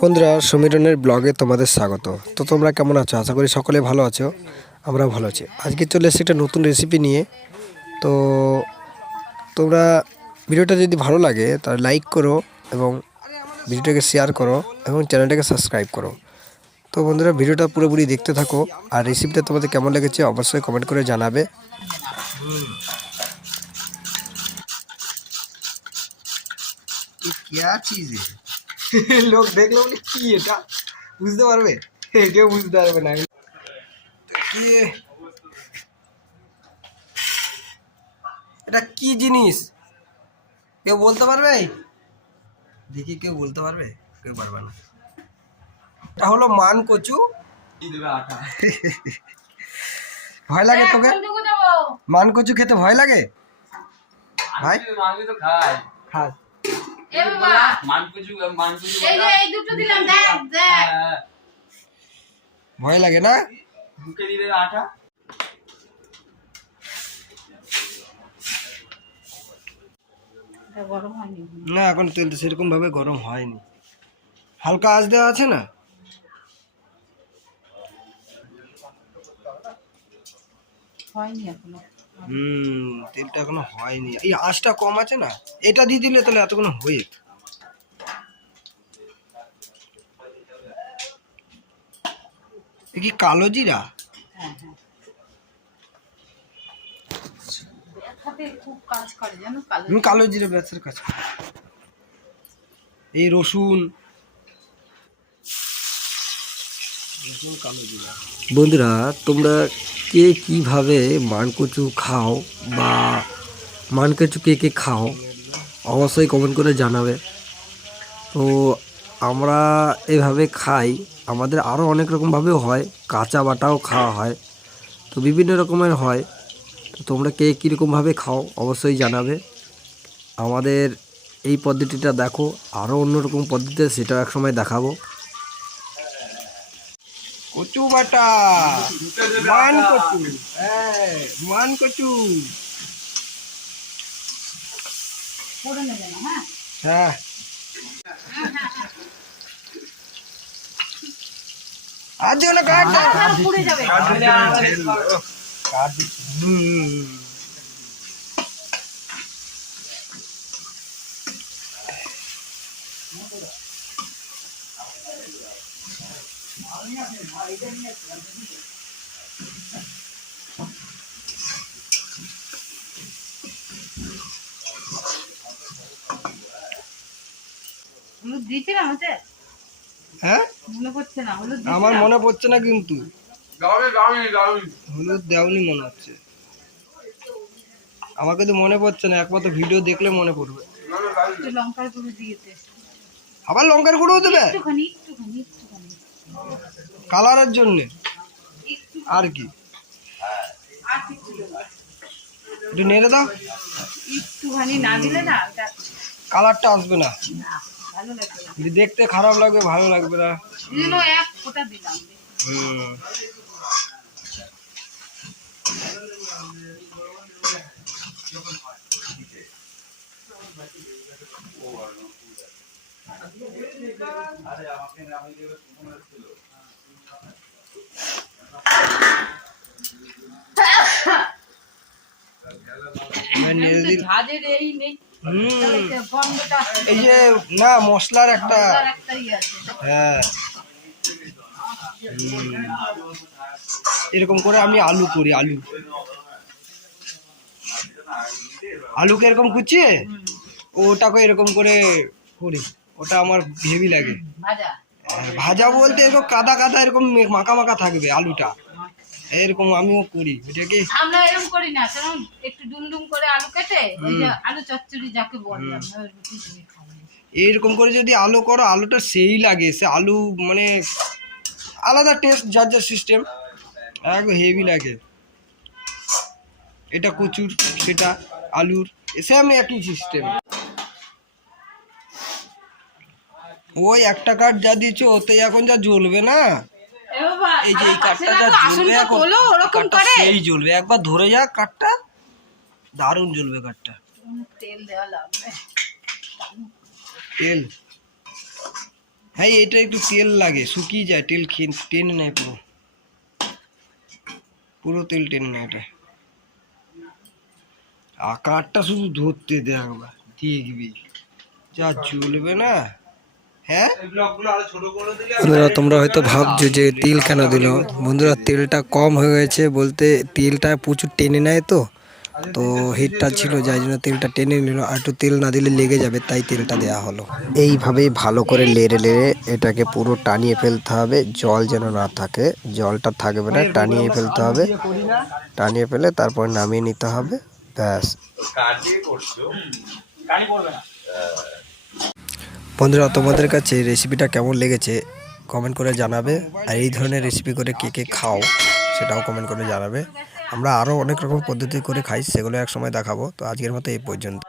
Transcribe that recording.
বন্ধুরা, সমীরনের ব্লগে তোমাদের স্বাগত। তো তোমরা কেমন আছো? আশা করি সকলে ভালো আছো। আমরা ভালো আছি। আজকে চলে এসেছি একটা নতুন রেসিপি নিয়ে। তো তোমরা ভিডিওটা যদি ভালো লাগে তাহলে লাইক করো এবং ভিডিওটাকে শেয়ার করো এবং চ্যানেলটাকে সাবস্ক্রাইব করো। তো বন্ধুরা, ভিডিওটা পুরোপুরি দেখতে থাকো। আর রেসিপিটা তোমাদের কেমন লেগেছে অবশ্যই কমেন্ট করে জানাবে। क्या चीज है? লোক দেখলো বলে কি এটা বুঝতে পারবে? কেউ বুঝতে পারবে না। কি এটা কি জিনিস কেউ বলতে পারবে? দেখি কেউ বলতে পারবে? কেউ পারবে না। এটা হলো মান কচু। ভয় লাগে তোকে? মান কচু খেতে ভয় লাগে ভাই? খাস? ভয় লাগে না? না, এখন তেলটা সেরকম ভাবে গরম হয়নি, হালকা আঁচ দেওয়া আছে না। তেলটা এখনো হয়নি, এই আঁচটা কম আছে না। এটা দিয়ে দিলে তাহলে এতক্ষণ হয়ে যেত। কি কালো জিরা? কালো জিরা ব্যবসার কাজ। এই রসুন, কালো জিরা। বন্ধুরা, তোমরা কে কিভাবে মানকচু খাও বা মানকচু কে কে খাও অবশ্যই কমেন্ট করে জানাবে। তো আমরা এভাবে খাই, আমাদের আরও অনেক রকমভাবেও হয়, কাঁচা বাটাও খাওয়া হয়, তো বিভিন্ন রকমের হয়। তো তোমরা কে কীরকমভাবে খাও অবশ্যই জানাবে। আমাদের এই পদ্ধতিটা দেখো, আরও অন্যরকম পদ্ধতিতে সেটাও একসময় দেখাবো। কচু বাটা, মান কচু, মান কচু। হ্যাঁ, আজ না কাট পুড়ে যাবে। হ্যাঁ, আমার মনে পড়ছে না, কিন্তু হলুদ দেওনি মনে হচ্ছে। আমাকে তো মনে পড়ছে না, একমাত্র ভিডিও দেখলে মনে পড়বে। আবার লঙ্কার গুঁড়ো দেবে কালারের জন্য, আর কি? একটু নেড়ে দাও, একটুখানি না দিলে না কালারটা আসবে না, দেখতে খারাপ লাগবে, ভালো লাগবে না। এই যে না, মশলার একটা, হ্যাঁ, এরকম করে আমি আলু করি। আলুকে এরকম কুচিয়ে ওটাকে এরকম করে করি, ওটা আমার হেভি লাগে। ভাজা বলতে এরকম কাদা কাদা এরকম মাখা মাখা থাকবে আলুটা, এরকম আমিও করি। এটাকে আমরা এরকম করি না, কারণ একটু ডুমডুম করে আলু কেটে ওই যে আলু চচ্চড়ি যাকে বলে আমরা রুটি দিয়ে খাই। এইরকম করে যদি আলু করো, আলুটা সেই লাগে, সে আলু মানে আলাদা টেস্ট, যার যার সিস্টেম, একদম হেভি লাগে। এটা কচুর, সেটা আলুর, সেম একই সিস্টেম। ওই একটা কাঠ যা দিচ্ছ ওতে এখন যা জ্বলবে না, এই যে এই কাঠটা যা জ্বলবে এখন, কাঠটা সেই জ্বলবে। একবার ধরে যাক কাঠটা, দারুণ জ্বলবে কাঠটা। তেল দেওয়া লাগবে, তেল হ্যাঁ এটা একটু তেল লাগে, শুকিয়ে যায়, তেল টেনে নেয় পুরো, পুরো তেল টেনে নেয় এটা। আকারটা শুধু ধরতে দে একবার, দেখবি যা জ্বলবে না। হ্যাঁ বন্ধুরা, তোমরা হয়তো ভাবছো যে তেল কেন দিল। বন্ধুরা, তেলটা কম হয়ে গেছে বলতে তেলটা প্রচুর টেনে নেয়, তো তো হিটটা ছিল যাই জন্য তেলটা টেনে নিল, আর একটু তেল না দিলে লেগে যাবে, তাই তেলটা দেওয়া হলো। এইভাবেই ভালো করে লেড়ে লেড়ে এটাকে পুরো টানিয়ে ফেলতে হবে, জল যেন না থাকে, জলটা থাকবে না, টানিয়ে ফেলতে হবে। টানিয়ে ফেলে তারপর নামিয়ে নিতে হবে, ব্যাস। বন্ধুরা, তোমাদের কাছে রেসিপিটা কেমন লেগেছে কমেন্ট করে জানাবে, আর এই ধরনের রেসিপি করে কে কে খাও সেটাও কমেন্ট করে জানাবে। আমরা আরও অনেক রকম পদ্ধতি করে খাই, সেগুলো এক সময় দেখাবো। তো আজকের মতো এই পর্যন্ত।